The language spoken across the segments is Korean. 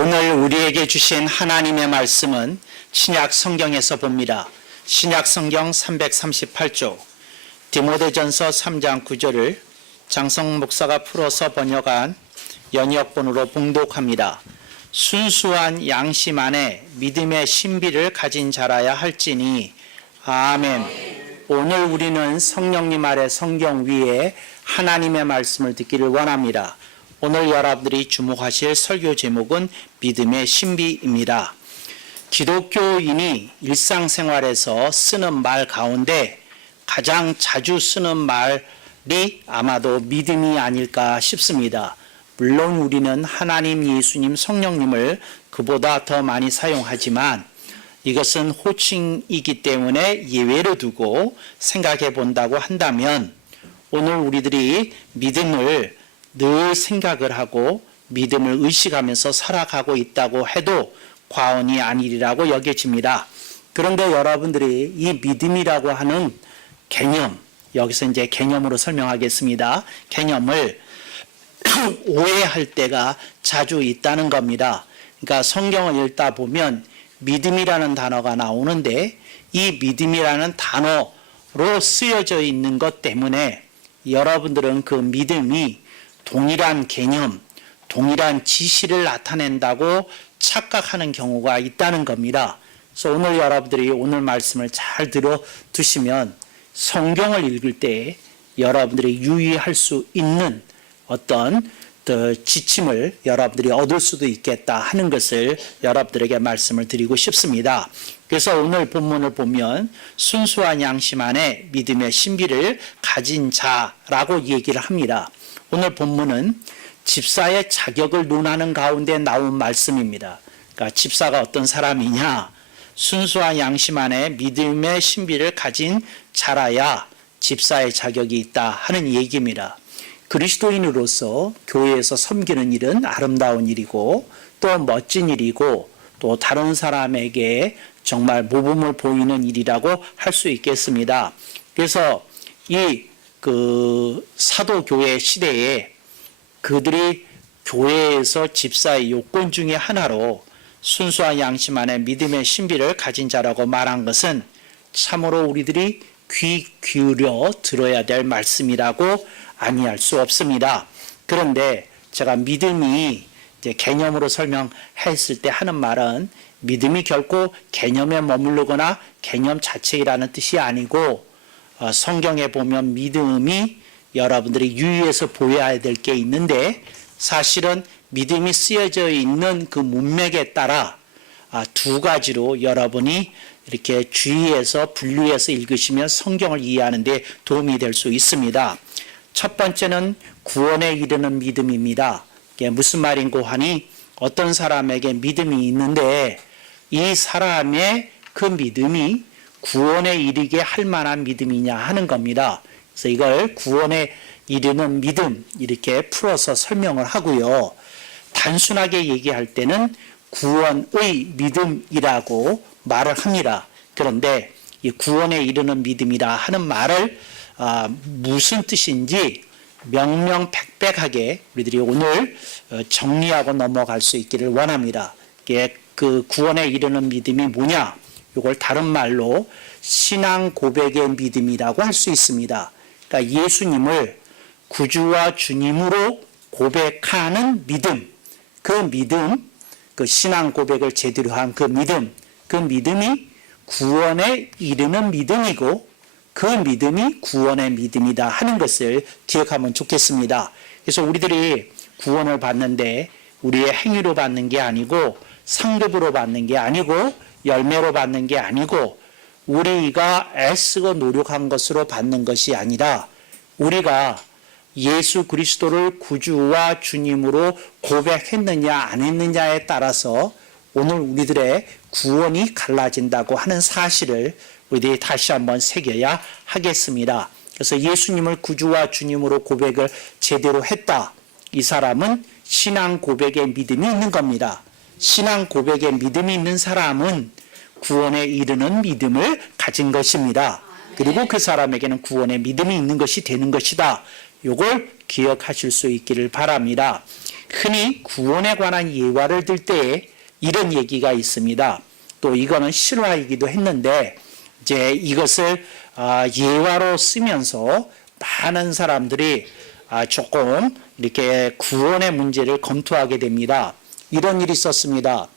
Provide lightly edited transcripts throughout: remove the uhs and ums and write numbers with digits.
오늘 우리에게 주신 하나님의 말씀은 신약 성경에서 봅니다. 신약 성경 338조 디모데전서 3장 9절을 장성 목사가 풀어서 번역한 연역본으로 봉독합니다. 순수한 양심 안에 믿음의 신비를 가진 자라야 할지니 아멘. 오늘 우리는 성령님 아래 성경 위에 하나님의 말씀을 듣기를 원합니다. 오늘 여러분들이 주목하실 설교 제목은 믿음의 신비입니다. 기독교인이 일상생활에서 쓰는 말 가운데 가장 자주 쓰는 말이 아마도 믿음이 아닐까 싶습니다. 물론 우리는 하나님, 예수님, 성령님을 그보다 더 많이 사용하지만 이것은 호칭이기 때문에 예외로 두고 생각해 본다고 한다면 오늘 우리들이 믿음을 늘 생각을 하고 믿음을 의식하면서 살아가고 있다고 해도 과언이 아니리라고 여겨집니다. 그런데 여러분들이 이 믿음이라고 하는 개념, 여기서 이제 개념으로 설명하겠습니다. 개념을 오해할 때가 자주 있다는 겁니다. 그러니까 성경을 읽다 보면 믿음이라는 단어가 나오는데 이 믿음이라는 단어로 쓰여져 있는 것 때문에 여러분들은 그 믿음이 동일한 개념, 동일한 지시를 나타낸다고 착각하는 경우가 있다는 겁니다. 그래서 오늘 여러분들이 오늘 말씀을 잘 들어두시면 성경을 읽을 때 여러분들이 유의할 수 있는 어떤 지침을 여러분들이 얻을 수도 있겠다 하는 것을 여러분들에게 말씀을 드리고 싶습니다. 그래서 오늘 본문을 보면 순수한 양심 안에 믿음의 신비를 가진 자라고 얘기를 합니다. 오늘 본문은 집사의 자격을 논하는 가운데 나온 말씀입니다. 그러니까 집사가 어떤 사람이냐, 순수한 양심 안에 믿음의 신비를 가진 자라야 집사의 자격이 있다 하는 얘기입니다. 그리스도인으로서 교회에서 섬기는 일은 아름다운 일이고 또 멋진 일이고 또 다른 사람에게 정말 모범을 보이는 일이라고 할 수 있겠습니다. 그래서 이 사도교회 시대에 그들이 교회에서 집사의 요건 중에 하나로 순수한 양심 안에 믿음의 신비를 가진 자라고 말한 것은 참으로 우리들이 귀 기울여 들어야 될 말씀이라고 아니할 수 없습니다. 그런데 제가 믿음이 이제 개념으로 설명했을 때 하는 말은 믿음이 결코 개념에 머무르거나 개념 자체이라는 뜻이 아니고 성경에 보면 믿음이 여러분들이 유의해서 보여야 될 게 있는데 사실은 믿음이 쓰여져 있는 그 문맥에 따라 두 가지로 여러분이 이렇게 주의해서 분류해서 읽으시면 성경을 이해하는 데 도움이 될 수 있습니다. 첫 번째는 구원에 이르는 믿음입니다. 이게 무슨 말인고 하니 어떤 사람에게 믿음이 있는데 이 사람의 그 믿음이 구원에 이르게 할 만한 믿음이냐 하는 겁니다. 그래서 이걸 구원에 이르는 믿음 이렇게 풀어서 설명을 하고요. 단순하게 얘기할 때는 구원의 믿음이라고 말을 합니다. 그런데 이 구원에 이르는 믿음이라 하는 말을 무슨 뜻인지 명명백백하게 우리들이 오늘 정리하고 넘어갈 수 있기를 원합니다. 그 구원에 이르는 믿음이 뭐냐? 이걸 다른 말로 신앙 고백의 믿음이라고 할 수 있습니다. 그러니까 예수님을 구주와 주님으로 고백하는 믿음, 그 신앙 고백을 제대로 한 그 믿음이 구원에 이르는 믿음이고 그 믿음이 구원의 믿음이다 하는 것을 기억하면 좋겠습니다. 그래서 우리들이 구원을 받는데 우리의 행위로 받는 게 아니고 상급으로 받는 게 아니고 열매로 받는 게 아니고 우리가 애쓰고 노력한 것으로 받는 것이 아니라 우리가 예수 그리스도를 구주와 주님으로 고백했느냐 안 했느냐에 따라서 오늘 우리들의 구원이 갈라진다고 하는 사실을 우리들이 다시 한번 새겨야 하겠습니다. 그래서 예수님을 구주와 주님으로 고백을 제대로 했다. 이 사람은 신앙 고백의 믿음이 있는 겁니다. 신앙 고백의 믿음이 있는 사람은 구원에 이르는 믿음을 가진 것입니다. 그리고 그 사람에게는 구원의 믿음이 있는 것이 되는 것이다. 이걸 기억하실 수 있기를 바랍니다. 흔히 구원에 관한 예화를 들 때에 이런 얘기가 있습니다. 또 이거는 실화이기도 했는데 이제 이것을 예화로 쓰면서 많은 사람들이 조금 이렇게 구원의 문제를 검토하게 됩니다. 이런 일이 있었습니다.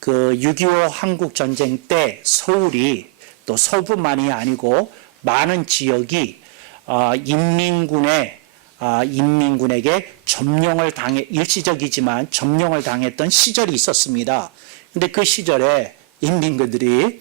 그 6.25 한국 전쟁 때 서울이 또 서울뿐만이 아니고 많은 지역이 인민군에게 점령을 일시적이지만 점령을 당했던 시절이 있었습니다. 근데 그 시절에 인민군들이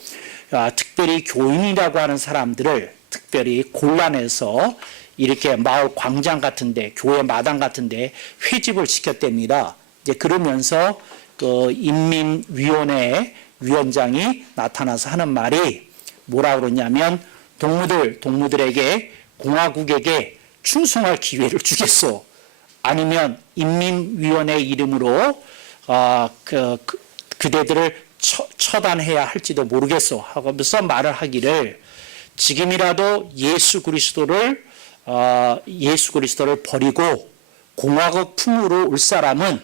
특별히 교인이라고 하는 사람들을 특별히 골라내서 이렇게 마을 광장 같은데, 교회 마당 같은데 회집을 시켰답니다. 이제 그러면서 그 인민위원회 위원장이 나타나서 하는 말이 뭐라 그러냐면 동무들에게 공화국에게 충성할 기회를 주겠소. 아니면 인민위원회 이름으로 그대들을 처단해야 할지도 모르겠소 하면서 말을 하기를 지금이라도 예수 그리스도를 버리고 공화국 품으로 올 사람은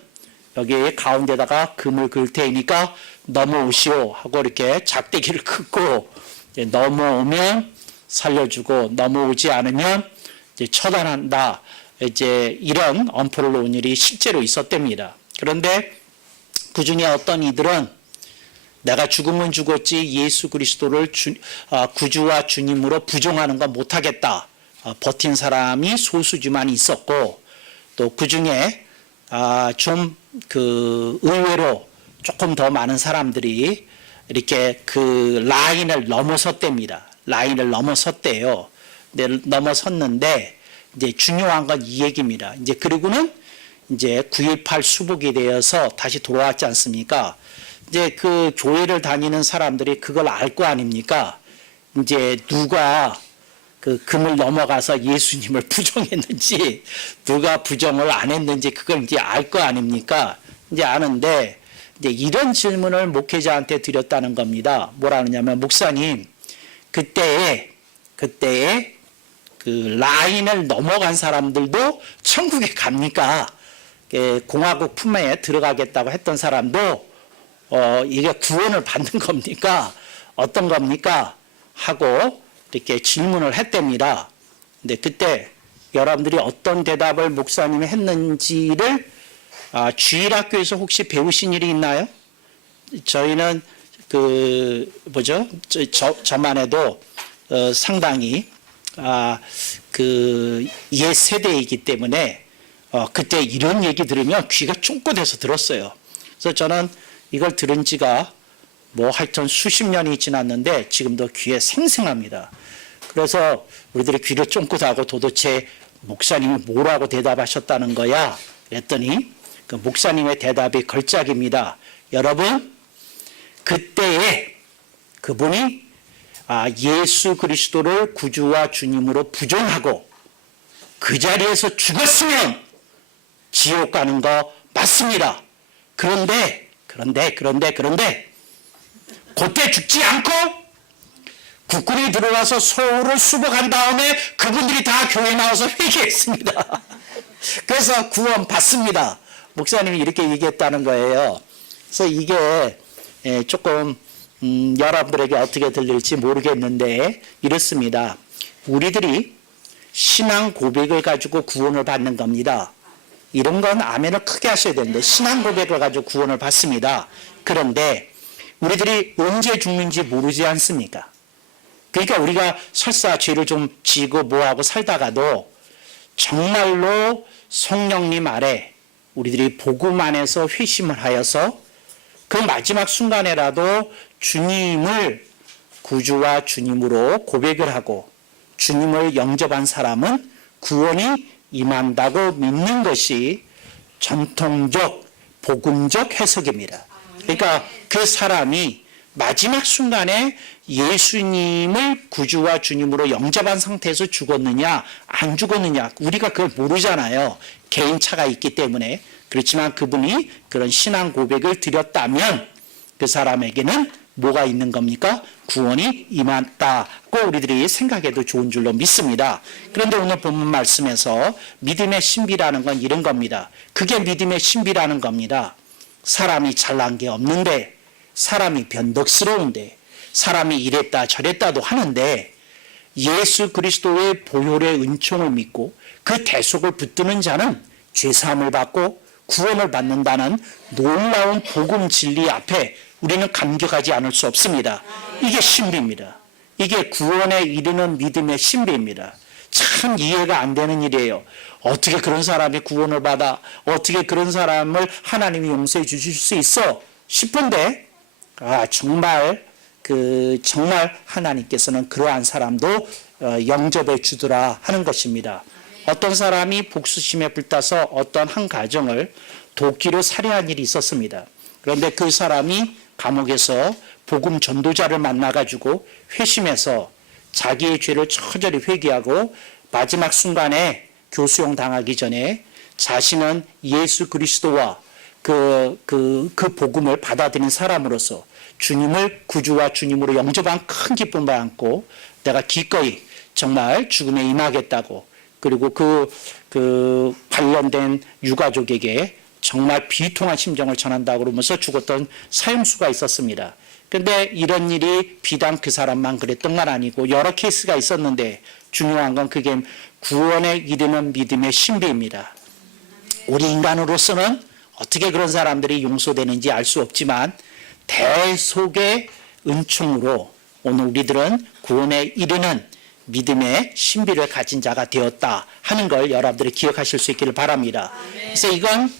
여기 가운데다가 금을 그을 테니까 넘어오시오 하고 이렇게 작대기를 긋고 넘어오면 살려주고 넘어오지 않으면 이제 처단한다. 이제 이런 엄포를 놓은 일이 실제로 있었답니다. 그런데 그 중에 어떤 이들은 내가 죽으면 죽었지 예수 그리스도를 구주와 주님으로 부정하는 건 못하겠다. 버틴 사람이 소수지만 있었고 또 그 중에 좀 그 의외로 조금 더 많은 사람들이 이렇게 그 라인을 넘어섰답니다. 라인을 넘어섰대요. 근데 넘어섰는데 이제 중요한 건 이 얘기입니다. 이제 그리고는 이제 9.18 수복이 되어서 다시 돌아왔지 않습니까? 이제 그 교회를 다니는 사람들이 그걸 알 거 아닙니까? 이제 누가 그 금을 넘어가서 예수님을 부정했는지 누가 부정을 안 했는지 그걸 이제 알 거 아닙니까? 이제 아는데 이제 이런 질문을 목회자한테 드렸다는 겁니다. 뭐라 하느냐면 목사님 그때에 그 라인을 넘어간 사람들도 천국에 갑니까? 공화국 품에 들어가겠다고 했던 사람도 이게 구원을 받는 겁니까? 어떤 겁니까? 하고 이렇게 질문을 했답니다. 근데 그때 여러분들이 어떤 대답을 목사님이 했는지를 주일학교에서 혹시 배우신 일이 있나요? 저희는 저만 해도 상당히 그 옛 세대이기 때문에 그때 이런 얘기 들으면 귀가 쫑긋해서 들었어요. 그래서 저는 이걸 들은 지가 하여튼 수십 년이 지났는데 지금도 귀에 생생합니다. 그래서 우리들이 귀를 쫑긋하고 도대체 목사님이 뭐라고 대답하셨다는 거야? 그랬더니 그 목사님의 대답이 걸작입니다. 여러분, 그때에 그분이 예수 그리스도를 구주와 주님으로 부정하고 그 자리에서 죽었으면 지옥 가는 거 맞습니다. 그런데 그때 죽지 않고 국군이 들어와서 서울을 수복한 다음에 그분들이 다 교회 나와서 회개했습니다. 그래서 구원 받습니다. 목사님이 이렇게 얘기했다는 거예요. 그래서 이게 조금 여러분들에게 어떻게 들릴지 모르겠는데 이렇습니다. 우리들이 신앙 고백을 가지고 구원을 받는 겁니다. 이런 건 아멘을 크게 하셔야 되는데 신앙 고백을 가지고 구원을 받습니다. 그런데 우리들이 언제 죽는지 모르지 않습니까? 그러니까 우리가 설사 죄를 좀 지고 뭐하고 살다가도 정말로 성령님 아래 우리들이 복음 안에서 회심을 하여서 그 마지막 순간에라도 주님을 구주와 주님으로 고백을 하고 주님을 영접한 사람은 구원이 임한다고 믿는 것이 전통적 복음적 해석입니다. 그러니까 그 사람이 마지막 순간에 예수님을 구주와 주님으로 영접한 상태에서 죽었느냐 안 죽었느냐 우리가 그걸 모르잖아요. 개인차가 있기 때문에. 그렇지만 그분이 그런 신앙 고백을 드렸다면 그 사람에게는 뭐가 있는 겁니까? 구원이 임했다고 우리들이 생각해도 좋은 줄로 믿습니다. 그런데 오늘 본문 말씀에서 믿음의 신비라는 건 이런 겁니다. 그게 믿음의 신비라는 겁니다. 사람이 잘난 게 없는데, 사람이 변덕스러운데, 사람이 이랬다 저랬다도 하는데 예수 그리스도의 보혈의 은총을 믿고 그 대속을 붙드는 자는 죄사함을 받고 구원을 받는다는 놀라운 복음 진리 앞에 우리는 감격하지 않을 수 없습니다. 이게 신비입니다. 이게 구원에 이르는 믿음의 신비입니다. 참 이해가 안 되는 일이에요. 어떻게 그런 사람이 구원을 받아? 어떻게 그런 사람을 하나님이 용서해 주실 수 있어? 싶은데 정말 하나님께서는 그러한 사람도 영접해 주더라 하는 것입니다. 어떤 사람이 복수심에 불타서 어떤 한 가정을 도끼로 살해한 일이 있었습니다. 그런데 그 사람이 감옥에서 복음 전도자를 만나가지고 회심해서 자기의 죄를 처절히 회개하고 마지막 순간에 교수형 당하기 전에 자신은 예수 그리스도와 그 복음을 받아들인 사람으로서 주님을 구주와 주님으로 영접한 큰 기쁨을 안고 내가 기꺼이 정말 죽음에 임하겠다고, 그리고 그 관련된 유가족에게 정말 비통한 심정을 전한다고 그러면서 죽었던 사형수가 있었습니다. 그런데 이런 일이 비단 그 사람만 그랬던 건 아니고 여러 케이스가 있었는데 중요한 건 그게 구원에 이르는 믿음의 신비입니다. 우리 인간으로서는 어떻게 그런 사람들이 용서되는지 알 수 없지만 대속의 은총으로 오늘 우리들은 구원에 이르는 믿음의 신비를 가진 자가 되었다 하는 걸 여러분들이 기억하실 수 있기를 바랍니다. 그래서 이건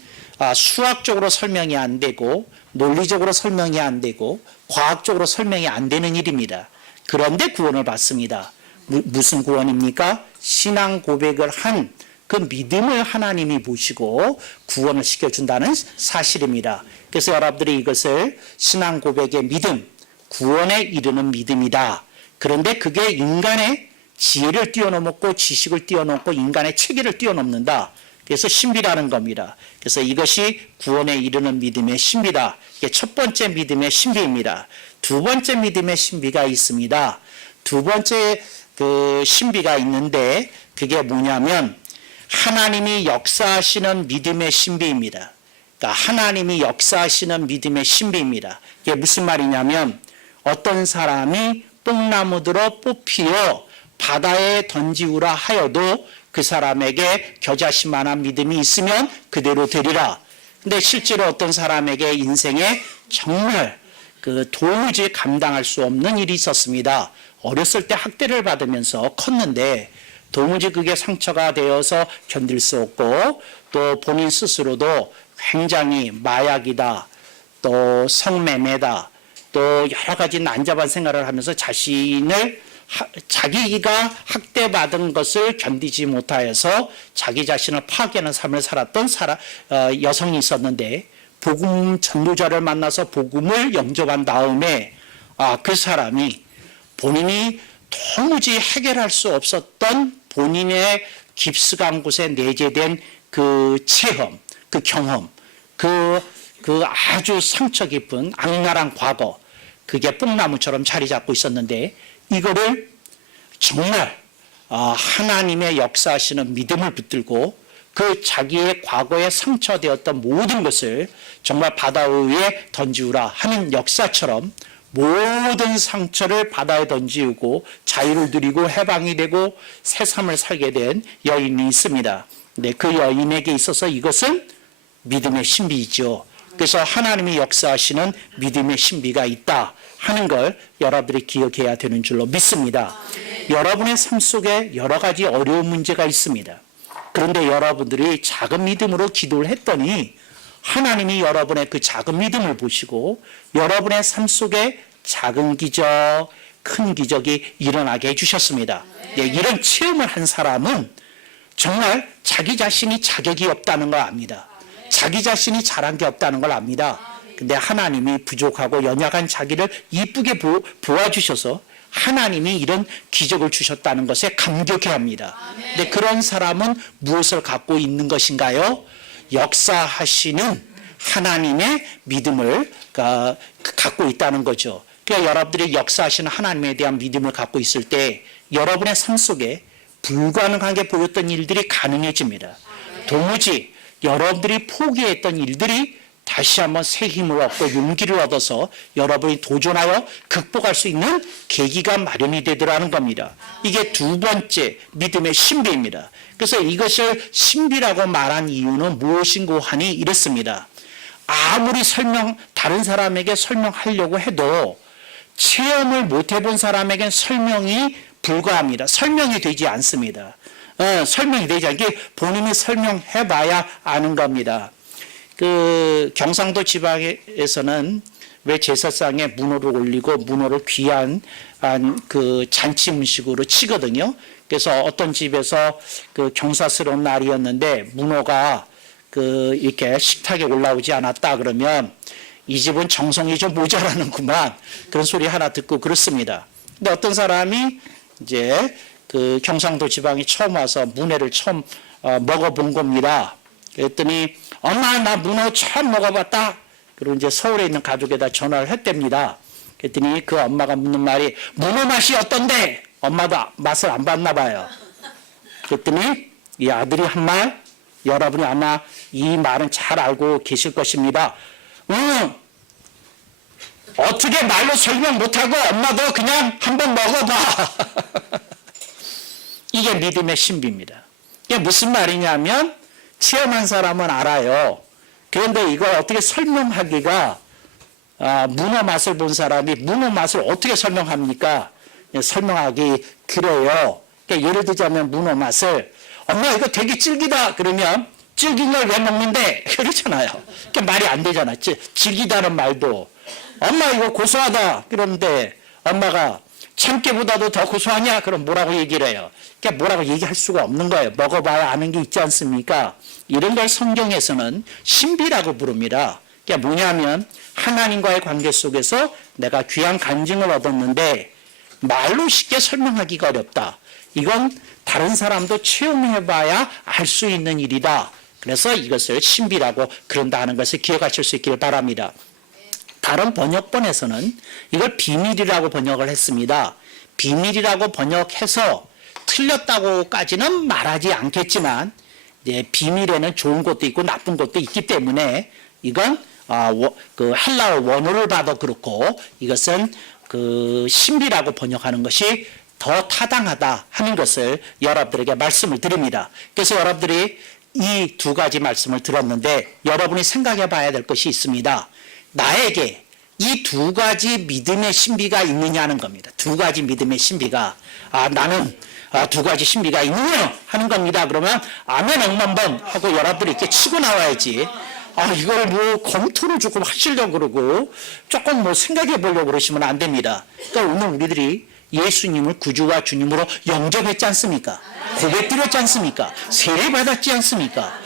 수학적으로 설명이 안 되고 논리적으로 설명이 안 되고 과학적으로 설명이 안 되는 일입니다. 그런데 구원을 받습니다. 무슨 구원입니까? 신앙 고백을 한 그 믿음을 하나님이 보시고 구원을 시켜준다는 사실입니다. 그래서 여러분들이 이것을 신앙 고백의 믿음, 구원에 이르는 믿음이다. 그런데 그게 인간의 지혜를 뛰어넘었고 지식을 뛰어넘고 인간의 체계를 뛰어넘는다. 그래서 신비라는 겁니다. 그래서 이것이 구원에 이르는 믿음의 신비다. 이게 첫 번째 믿음의 신비입니다. 두 번째 믿음의 신비가 있습니다. 두 번째 그 신비가 있는데 그게 뭐냐면 하나님이 역사하시는 믿음의 신비입니다. 그러니까 하나님이 역사하시는 믿음의 신비입니다. 이게 무슨 말이냐면 어떤 사람이 뽕나무들어 뽑히어 바다에 던지우라 하여도 그 사람에게 겨자씨만한 믿음이 있으면 그대로 되리라. 근데 실제로 어떤 사람에게 인생에 정말 도무지 감당할 수 없는 일이 있었습니다. 어렸을 때 학대를 받으면서 컸는데 도무지 그게 상처가 되어서 견딜 수 없고 또 본인 스스로도 굉장히 마약이다, 또 성매매다, 또 여러 가지 난잡한 생활을 하면서 자기가 학대받은 것을 견디지 못하여서 자기 자신을 파괴하는 삶을 살았던 여성이 있었는데 복음 전도자를 만나서 복음을 영접한 다음에 그 사람이 본인이 도무지 해결할 수 없었던 본인의 깊숙한 곳에 내재된 그 체험, 그 경험, 그 아주 상처 깊은 악랄한 과거, 그게 뽕나무처럼 자리 잡고 있었는데 이거를 정말 하나님의 역사하시는 믿음을 붙들고 그 자기의 과거에 상처되었던 모든 것을 정말 바다 위에 던지우라 하는 역사처럼 모든 상처를 바다에 던지우고 자유를 누리고 해방이 되고 새 삶을 살게 된 여인이 있습니다. 근데 그 여인에게 있어서 이것은 믿음의 신비이죠. 그래서 하나님이 역사하시는 믿음의 신비가 있다 하는 걸 여러분들이 기억해야 되는 줄로 믿습니다. 여러분의 삶 속에 여러 가지 어려운 문제가 있습니다. 그런데 여러분들이 작은 믿음으로 기도를 했더니 하나님이 여러분의 그 작은 믿음을 보시고 여러분의 삶 속에 작은 기적, 큰 기적이 일어나게 해주셨습니다. 네, 이런 체험을 한 사람은 정말 자기 자신이 자격이 없다는 걸 압니다. 자기 자신이 잘한 게 없다는 걸 압니다. 근데 하나님이 부족하고 연약한 자기를 이쁘게 보아주셔서 하나님이 이런 기적을 주셨다는 것에 감격해합니다. 근데 그런 사람은 무엇을 갖고 있는 것인가요? 역사하시는 하나님의 믿음을 갖고 있다는 거죠. 그러니까 여러분들이 역사하시는 하나님에 대한 믿음을 갖고 있을 때 여러분의 삶 속에 불가능하게 보였던 일들이 가능해집니다. 도무지 여러분들이 포기했던 일들이 다시 한번 새 힘을 얻고 용기를 얻어서 여러분이 도전하여 극복할 수 있는 계기가 마련이 되더라는 겁니다. 이게 두 번째 믿음의 신비입니다. 그래서 이것을 신비라고 말한 이유는 무엇인고 하니 이렇습니다. 아무리 다른 사람에게 설명하려고 해도 체험을 못 해본 사람에겐 설명이 불가합니다. 설명이 되지 않습니다. 설명이 되지 않게 본인이 설명해봐야 아는 겁니다. 그 경상도 지방에서는 왜 제사상에 문어를 올리고 문어를 귀한 그 잔치 음식으로 치거든요. 그래서 어떤 집에서 그 경사스러운 날이었는데 문어가 그 이렇게 식탁에 올라오지 않았다 그러면 이 집은 정성이 좀 모자라는구만 그런 소리 하나 듣고 그렇습니다. 근데 어떤 사람이 이제 그 경상도 지방에 처음 와서 문어를 처음 먹어본 겁니다. 그랬더니 엄마 나 문어 처음 먹어봤다. 그리고 이제 서울에 있는 가족에다 전화를 했답니다. 그랬더니 그 엄마가 묻는 말이 문어 맛이 어떤데? 엄마도 맛을 안 봤나 봐요. 그랬더니 이 아들이 한 말, 여러분이 아마 이 말은 잘 알고 계실 것입니다. 어떻게 말로 설명 못하고 엄마도 그냥 한번 먹어봐. 이게 믿음의 신비입니다. 이게 무슨 말이냐면 체험한 사람은 알아요. 그런데 이걸 어떻게 설명하기가 문어 맛을 본 사람이 문어 맛을 어떻게 설명합니까? 설명하기 그래요. 그러니까 예를 들자면 문어 맛을 엄마 이거 되게 질기다 그러면 질긴 걸 왜 먹는데? 그렇잖아요. 그러니까 말이 안 되잖아. 질기다는 말도 엄마 이거 고소하다 그런데 엄마가 참깨보다도 더 고소하냐? 그럼 뭐라고 얘기를 해요? 그러니까 뭐라고 얘기할 수가 없는 거예요. 먹어봐야 아는 게 있지 않습니까? 이런 걸 성경에서는 신비라고 부릅니다. 그러니까 뭐냐면 하나님과의 관계 속에서 내가 귀한 간증을 얻었는데 말로 쉽게 설명하기가 어렵다. 이건 다른 사람도 체험해봐야 알 수 있는 일이다. 그래서 이것을 신비라고 그런다는 것을 기억하실 수 있기를 바랍니다. 다른 번역본에서는 이걸 비밀이라고 번역을 했습니다. 비밀이라고 번역해서 틀렸다고까지는 말하지 않겠지만 이제 비밀에는 좋은 것도 있고 나쁜 것도 있기 때문에 이건 그 헬라어 원어를 봐도 그렇고 이것은 그 신비라고 번역하는 것이 더 타당하다 하는 것을 여러분들에게 말씀을 드립니다. 그래서 여러분들이 이 두 가지 말씀을 들었는데 여러분이 생각해 봐야 될 것이 있습니다. 나에게 이 두 가지 믿음의 신비가 있느냐는 겁니다. 두 가지 믿음의 신비가 나는 두 가지 신비가 있느냐 하는 겁니다. 그러면 아멘 억만번 하고 여러분들이 이렇게 치고 나와야지. 이걸 뭐 검토를 조금 하시려고 그러고 조금 뭐 생각해 보려고 그러시면 안 됩니다. 그러니까 오늘 우리들이 예수님을 구주와 주님으로 영접했지 않습니까? 고백드렸지 않습니까? 세례 받았지 않습니까?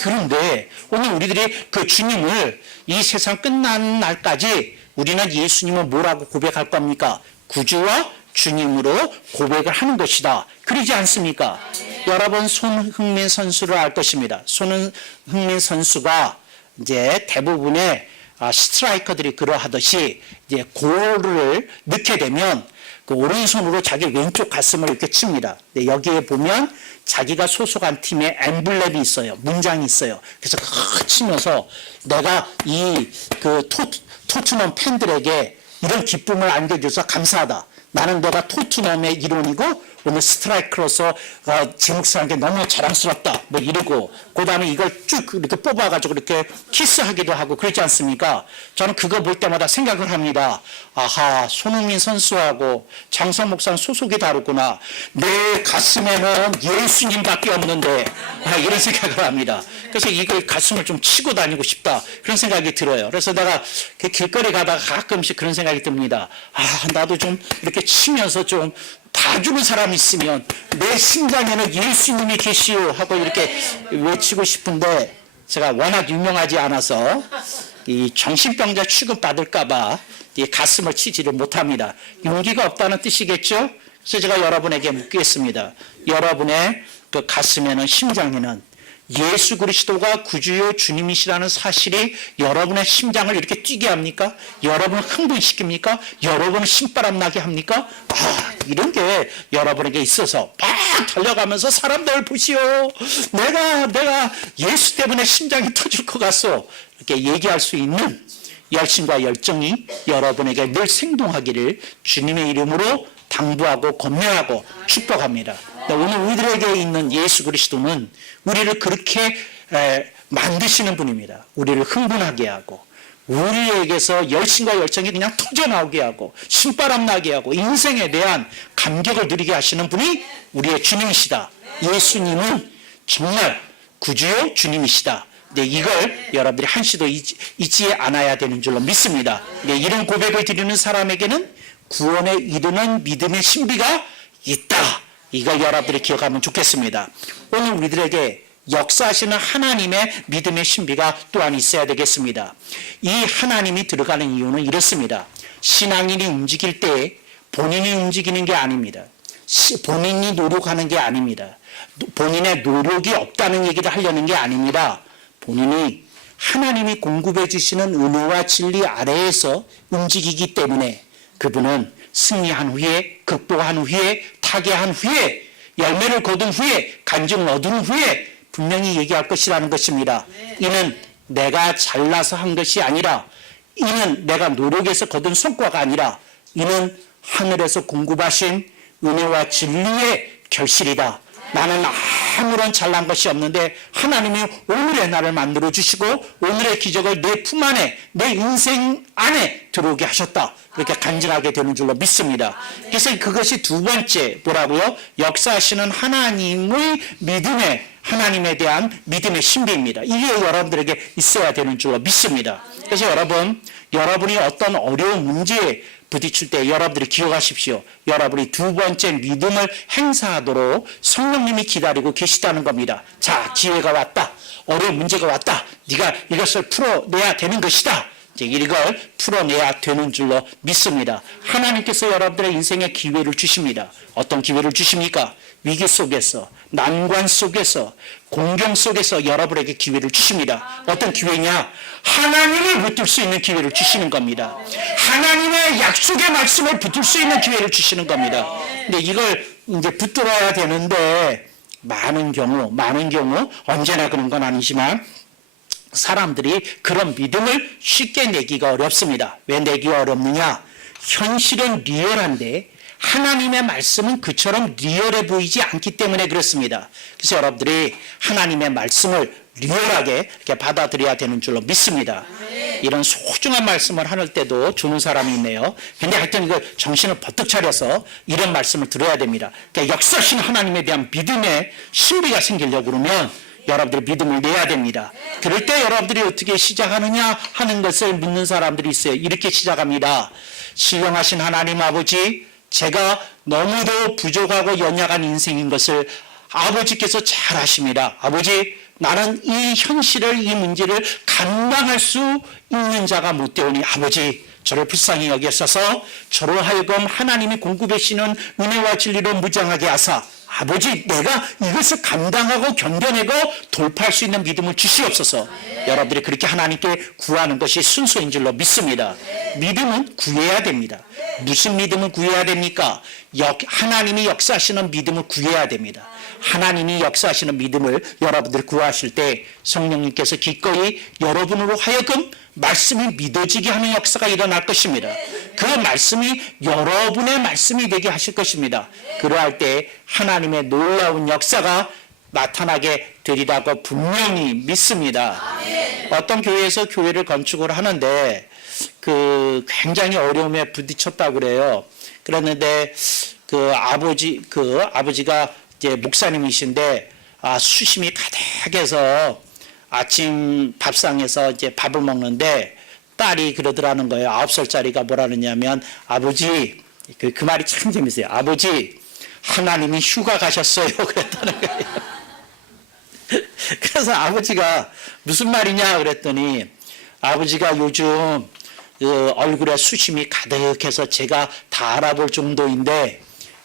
그런데 오늘 우리들이 그 주님을 이 세상 끝나는 날까지 우리는 예수님을 뭐라고 고백할 겁니까? 구주와 주님으로 고백을 하는 것이다. 그러지 않습니까? 여러분 손흥민 선수를 알 것입니다. 손흥민 선수가 이제 대부분의 스트라이커들이 그러하듯이 이제 골을 넣게 되면 그 오른손으로 자기 왼쪽 가슴을 이렇게 칩니다. 여기에 보면 자기가 소속한 팀의 엠블렘이 있어요. 문장이 있어요. 그래서 치면서 내가 이 그 토트넘 팬들에게 이런 기쁨을 안겨줘서 감사하다. 나는 내가 토트넘의 일원이고 오늘 스트라이크로서 제목사한 게 너무 자랑스럽다. 뭐 이러고 그 다음에 이걸 쭉 이렇게 뽑아가지고 이렇게 키스하기도 하고 그렇지 않습니까? 저는 그거 볼 때마다 생각을 합니다. 손흥민 선수하고 장성 목사는 소속이 다르구나. 내 가슴에는 예수님밖에 없는데 이런 생각을 합니다. 그래서 이걸 가슴을 좀 치고 다니고 싶다. 그런 생각이 들어요. 그래서 내가 길거리 가다가 가끔씩 그런 생각이 듭니다. 나도 좀 이렇게 치면서 좀 봐주는 사람이 있으면 내 심장에는 예수님이 계시오 하고 이렇게 외치고 싶은데 제가 워낙 유명하지 않아서 이 정신병자 취급받을까봐 이 가슴을 치지를 못합니다. 용기가 없다는 뜻이겠죠? 그래서 제가 여러분에게 묻겠습니다. 여러분의 그 가슴에는 심장에는 예수 그리스도가 구주요 주님이시라는 사실이 여러분의 심장을 이렇게 뛰게 합니까? 여러분을 흥분시킵니까? 여러분을 신바람 나게 합니까? 이런 게 여러분에게 있어서 막 달려가면서 사람들 보시오. 내가 예수 때문에 심장이 터질 것 같소. 이렇게 얘기할 수 있는 열심과 열정이 여러분에게 늘 생동하기를 주님의 이름으로 당부하고 권면하고 축복합니다. 오늘 우리들에게 있는 예수 그리스도는 우리를 그렇게 만드시는 분입니다. 우리를 흥분하게 하고 우리에게서 열심과 열정이 그냥 터져나오게 하고 신바람 나게 하고 인생에 대한 감격을 누리게 하시는 분이 우리의 주님이시다. 예수님은 정말 구주요 주님이시다. 네, 이걸 여러분들이 한시도 잊지 않아야 되는 줄로 믿습니다. 네, 이런 고백을 드리는 사람에게는 구원에 이르는 믿음의 신비가 있다. 이걸 여러분들이 기억하면 좋겠습니다. 오늘 우리들에게 역사하시는 하나님의 믿음의 신비가 또한 있어야 되겠습니다. 이 하나님이 들어가는 이유는 이렇습니다. 신앙인이 움직일 때 본인이 움직이는 게 아닙니다. 본인이 노력하는 게 아닙니다. 본인의 노력이 없다는 얘기를 하려는 게 아닙니다. 본인이 하나님이 공급해 주시는 은혜와 진리 아래에서 움직이기 때문에 그분은 승리한 후에, 극복한 후에, 타개한 후에, 열매를 거둔 후에, 간증을 얻은 후에 분명히 얘기할 것이라는 것입니다. 이는 내가 잘나서 한 것이 아니라, 이는 내가 노력해서 거둔 성과가 아니라, 이는 하늘에서 공급하신 은혜와 진리의 결실이다. 나는 아무런 잘난 것이 없는데 하나님이 오늘의 나를 만들어 주시고 오늘의 기적을 내 품 안에, 내 인생 안에 들어오게 하셨다. 그렇게 간증하게 되는 줄로 믿습니다. 그래서 그것이 두 번째 뭐라고요? 역사하시는 하나님에 대한 믿음의 신비입니다. 이게 여러분들에게 있어야 되는 줄로 믿습니다. 그래서 여러분이 어떤 어려운 문제에 부딪힐 때 여러분들이 기억하십시오. 여러분이 두 번째 믿음을 행사하도록 성령님이 기다리고 계시다는 겁니다. 자, 기회가 왔다. 어려운 문제가 왔다. 네가 이것을 풀어내야 되는 것이다. 이제 이걸 풀어내야 되는 줄로 믿습니다. 하나님께서 여러분들의 인생에 기회를 주십니다. 어떤 기회를 주십니까? 위기 속에서, 난관 속에서, 공경 속에서 여러분에게 기회를 주십니다. 어떤 기회냐? 하나님을 붙들 수 있는 기회를 주시는 겁니다. 하나님의 약속의 말씀을 붙들 수 있는 기회를 주시는 겁니다. 근데 이걸 이제 붙들어야 되는데 많은 경우 언제나 그런 건 아니지만 사람들이 그런 믿음을 쉽게 내기가 어렵습니다. 왜 내기가 어렵느냐? 현실은 리얼한데 하나님의 말씀은 그처럼 리얼해 보이지 않기 때문에 그렇습니다. 그래서 여러분들이 하나님의 말씀을 리얼하게 이렇게 받아들여야 되는 줄로 믿습니다. 이런 소중한 말씀을 하는 때도 주는 사람이 있네요. 근데 하여튼 이걸 정신을 버뜩 차려서 이런 말씀을 들어야 됩니다. 그러니까 역사하신 하나님에 대한 믿음의 신비가 생기려고 그러면 여러분들이 믿음을 내야 됩니다. 그럴 때 여러분들이 어떻게 시작하느냐 하는 것을 묻는 사람들이 있어요. 이렇게 시작합니다. 신령하신 하나님 아버지, 제가 너무도 부족하고 연약한 인생인 것을 아버지께서 잘 아십니다. 아버지, 나는 이 현실을, 이 문제를 감당할 수 있는 자가 못 되오니 아버지, 저를 불쌍히 여기셔서 저로 하여금 하나님이 공급해 주시는 은혜와 진리로 무장하게 하사 아버지, 내가 이것을 감당하고 견뎌내고 돌파할 수 있는 믿음을 주시옵소서. 여러분들이 그렇게 하나님께 구하는 것이 순서인 줄로 믿습니다. 믿음은 구해야 됩니다. 무슨 믿음을 구해야 됩니까? 하나님이 역사하시는 믿음을 구해야 됩니다. 하나님이 역사하시는 믿음을 여러분들이 구하실 때 성령님께서 기꺼이 여러분으로 하여금 말씀이 믿어지게 하는 역사가 일어날 것입니다. 그 말씀이 여러분의 말씀이 되게 하실 것입니다. 그러할 때 하나님의 놀라운 역사가 나타나게 되리라고 분명히 믿습니다. 어떤 교회에서 교회를 건축을 하는데 굉장히 어려움에 부딪혔다고 그래요. 그랬는데 아버지가 이제 목사님이신데 수심이 가득해서 아침 밥상에서 이제 밥을 먹는데 딸이 그러더라는 거예요. 9살짜리가 뭐라 그러냐면 아버지, 그 말이 참 재밌어요. 아버지, 하나님이 휴가 가셨어요. 그랬다는 거예요. 그래서 아버지가 무슨 말이냐 그랬더니 아버지가 요즘 얼굴에 수심이 가득해서 제가 다 알아볼 정도인데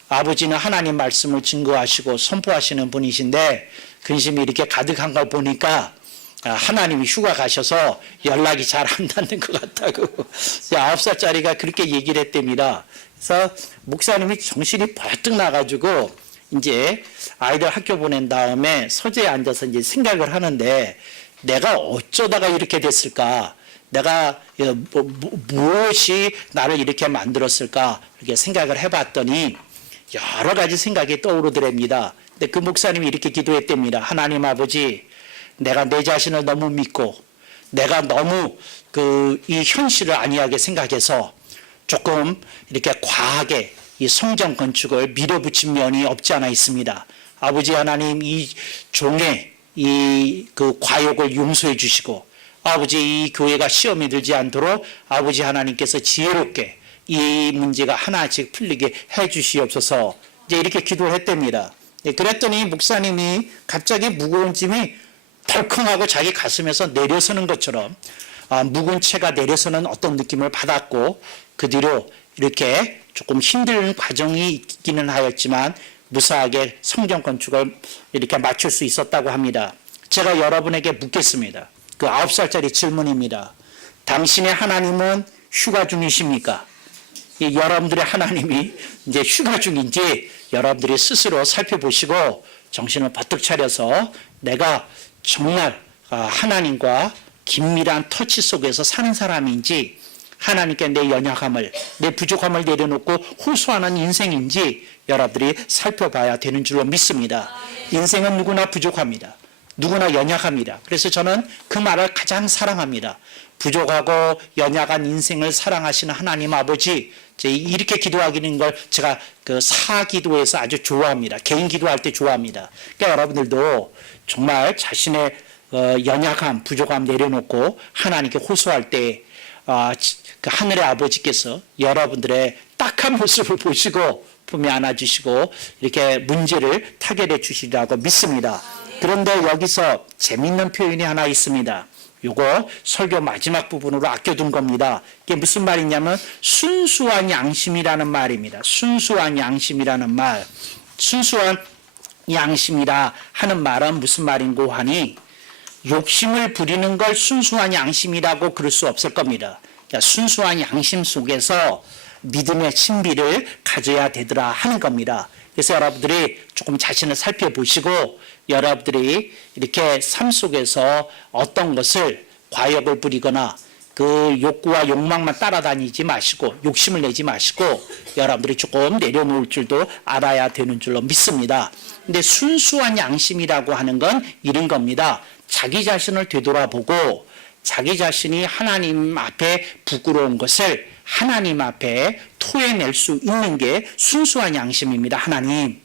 아버지는 하나님 말씀을 증거하시고 선포하시는 분이신데 근심이 이렇게 가득한 걸 보니까 하나님이 휴가 가셔서 연락이 잘 안 닿는 것 같다고 9살짜리가 그렇게 얘기를 했답니다. 그래서 목사님이 정신이 벌떡 나가지고 이제 아이들 학교 보낸 다음에 서재에 앉아서 이제 생각을 하는데 내가 어쩌다가 이렇게 됐을까? 내가 무엇이 나를 이렇게 만들었을까? 이렇게 생각을 해봤더니 여러 가지 생각이 떠오르더랍니다. 근데 그 목사님이 이렇게 기도했답니다. 하나님 아버지, 내가 내 자신을 너무 믿고 내가 너무 이 현실을 안이하게 생각해서 조금 이렇게 과하게 이 성전 건축을 밀어붙인 면이 없지 않아 있습니다. 아버지 하나님, 이 종의 그 과욕을 용서해 주시고 아버지 이 교회가 시험에 들지 않도록 아버지 하나님께서 지혜롭게 이 문제가 하나씩 풀리게 해 주시옵소서. 이제 이렇게 기도를 했답니다. 그랬더니 목사님이 갑자기 무거운 짐이 덜컹하고 자기 가슴에서 내려서는 것처럼 묵은 채가 내려서는 어떤 느낌을 받았고 그 뒤로 이렇게 조금 힘든 과정이 있기는 하였지만 무사하게 성전 건축을 이렇게 마칠 수 있었다고 합니다. 제가 여러분에게 묻겠습니다. 그 9살짜리 질문입니다. 당신의 하나님은 휴가 중이십니까? 여러분들의 하나님이 이제 휴가 중인지 여러분들이 스스로 살펴보시고 정신을 바짝 차려서 내가 정말 하나님과 긴밀한 터치 속에서 사는 사람인지 하나님께 내 연약함을, 내 부족함을 내려놓고 호소하는 인생인지 여러분들이 살펴봐야 되는 줄로 믿습니다. 인생은 누구나 부족합니다. 누구나 연약합니다. 그래서 저는 그 말을 가장 사랑합니다. 부족하고 연약한 인생을 사랑하시는 하나님 아버지, 이렇게 기도하기는 걸 제가 그 사기도에서 아주 좋아합니다. 개인 기도할 때 좋아합니다. 그러니까 여러분들도 정말 자신의 연약함, 부족함 내려놓고 하나님께 호소할 때 그 하늘의 아버지께서 여러분들의 딱한 모습을 보시고 품에 안아주시고 이렇게 문제를 타결해 주시리라고 믿습니다. 그런데 여기서 재밌는 표현이 하나 있습니다. 요거 설교 마지막 부분으로 아껴둔 겁니다. 이게 무슨 말이냐면 순수한 양심이라는 말입니다. 순수한 양심이라는 말. 순수한 양심이라 하는 말은 무슨 말인고 하니 욕심을 부리는 걸 순수한 양심이라고 그럴 수 없을 겁니다. 그러니까 순수한 양심 속에서 믿음의 신비를 가져야 되더라 하는 겁니다. 그래서 여러분들이 조금 자신을 살펴보시고 여러분들이 이렇게 삶 속에서 어떤 것을 과욕을 부리거나 그 욕구와 욕망만 따라다니지 마시고 욕심을 내지 마시고 여러분들이 조금 내려놓을 줄도 알아야 되는 줄로 믿습니다. 근데 순수한 양심이라고 하는 건 이런 겁니다. 자기 자신을 되돌아보고 자기 자신이 하나님 앞에 부끄러운 것을 하나님 앞에 토해낼 수 있는 게 순수한 양심입니다. 하나님,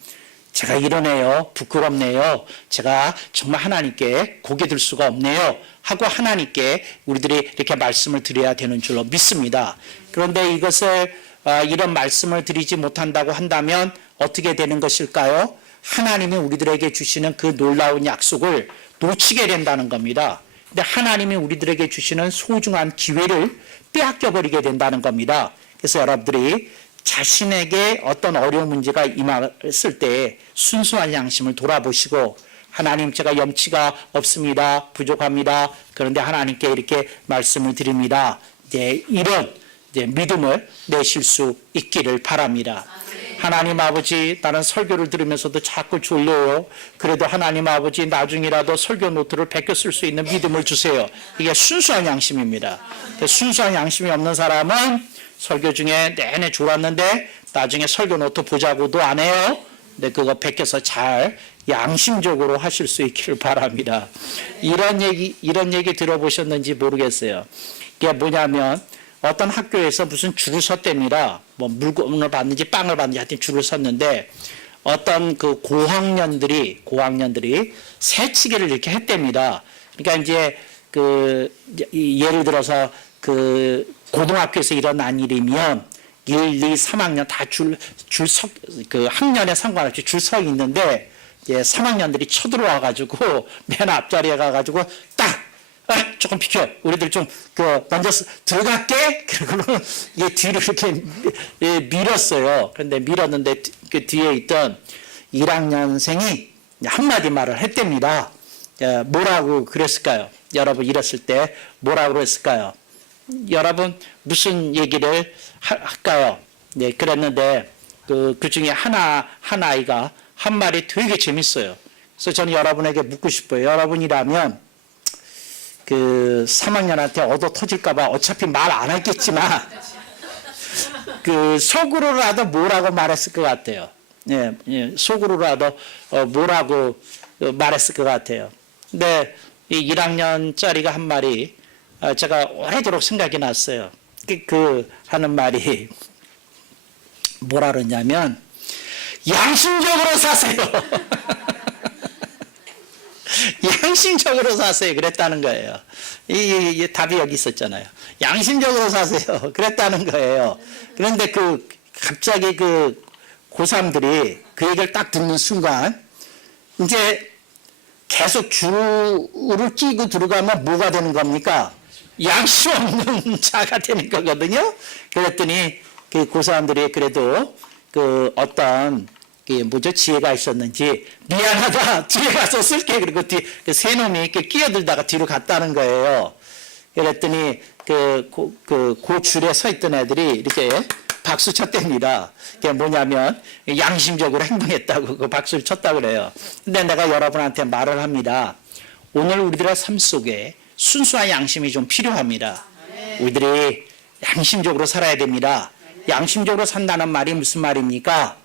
제가 이러네요. 부끄럽네요. 제가 정말 하나님께 고개 들 수가 없네요. 하고 하나님께 우리들이 이렇게 말씀을 드려야 되는 줄로 믿습니다. 그런데 이것을 이런 말씀을 드리지 못한다고 한다면 어떻게 되는 것일까요? 하나님이 우리들에게 주시는 그 놀라운 약속을 놓치게 된다는 겁니다. 근데 하나님이 우리들에게 주시는 소중한 기회를 빼앗겨 버리게 된다는 겁니다. 그래서 여러분들이 자신에게 어떤 어려운 문제가 임했을 때 순수한 양심을 돌아보시고 하나님, 제가 염치가 없습니다. 부족합니다. 그런데 하나님께 이렇게 말씀을 드립니다. 이런 믿음을 내실 수 있기를 바랍니다. 하나님 아버지, 나는 설교를 들으면서도 자꾸 졸려요. 그래도 하나님 아버지, 나중이라도 설교 노트를 베껴 쓸 수 있는 믿음을 주세요. 이게 순수한 양심입니다. 순수한 양심이 없는 사람은 설교 중에 내내 졸았는데 나중에 설교 노트 보자고도 안 해요. 근데 그거 베껴서 잘 양심적으로 하실 수 있기를 바랍니다. 이런 얘기 들어보셨는지 모르겠어요. 이게 뭐냐면 어떤 학교에서 무슨 줄을 섰답니다. 뭐 물건을 받는지 빵을 받는지 하여튼 줄을 섰는데 어떤 그 고학년들이 새치기를 이렇게 했답니다. 그러니까 이제 예를 들어서 그 고등학교에서 일어난 일이면 1, 2, 3학년 다 그 학년에 상관없이 줄 서 있는데 3학년들이 쳐들어와 가지고 맨 앞자리에 가 가지고 딱 조금 비켜. 우리들 좀 먼저 들어갈게. 그리고는 뒤로 이렇게 밀었어요. 그런데 밀었는데 그 뒤에 있던 1학년생이 한마디 말을 했답니다. 뭐라고 그랬을까요? 여러분 이랬을 때 뭐라고 그랬을까요? 여러분 무슨 얘기를 할까요? 네, 그랬는데 그 중에 한 아이가 한 말이 되게 재밌어요. 그래서 저는 여러분에게 묻고 싶어요. 여러분이라면 그 3학년한테 얻어 터질까봐 어차피 말 안 했겠지만 그 속으로라도 뭐라고 말했을 것 같아요. 속으로라도 뭐라고 말했을 것 같아요. 근데 이 1학년짜리가 한 말이 제가 오래도록 생각이 났어요. 그 하는 말이 뭐라 그러냐면 양심적으로 사세요. 양심적으로 사세요. 그랬다는 거예요. 이 답이 여기 있었잖아요. 양심적으로 사세요. 그랬다는 거예요. 그런데 갑자기 고3들이 그 얘기를 딱 듣는 순간 이제 계속 줄을 끼고 들어가면 뭐가 되는 겁니까? 양심 없는 자가 되는 거거든요. 그랬더니 그 고3들이 그래도 어떤 지혜가 있었는지 미안하다 뒤에 가서 쓸게 그리고 세 놈이 이렇게 끼어들다가 뒤로 갔다는 거예요. 그랬더니 그 줄에 서 있던 애들이 이렇게 박수 쳤답니다. 그게 뭐냐면 양심적으로 행동했다고 그 박수를 쳤다고 그래요. 근데 내가 여러분한테 말을 합니다. 오늘 우리들의 삶 속에 순수한 양심이 좀 필요합니다. 우리들이 양심적으로 살아야 됩니다. 양심적으로 산다는 말이 무슨 말입니까?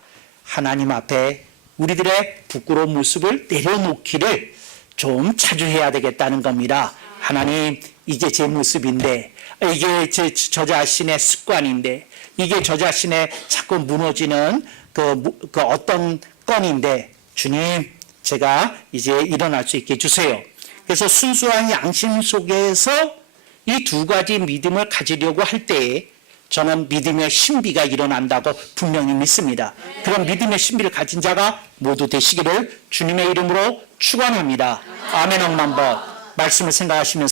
하나님 앞에 우리들의 부끄러운 모습을 내려놓기를 좀 자주 해야 되겠다는 겁니다. 하나님, 이게 제 모습인데, 이게 저 자신의 습관인데, 이게 저 자신의 자꾸 무너지는 어떤 건인데, 주님, 제가 이제 일어날 수 있게 해주세요. 그래서 순수한 양심 속에서 이 두 가지 믿음을 가지려고 할 때에 저는 믿음의 신비가 일어난다고 분명히 믿습니다. 그런 믿음의 신비를 가진 자가 모두 되시기를 주님의 이름으로 축원합니다. 아멘. 억만번 말씀을 생각하시면서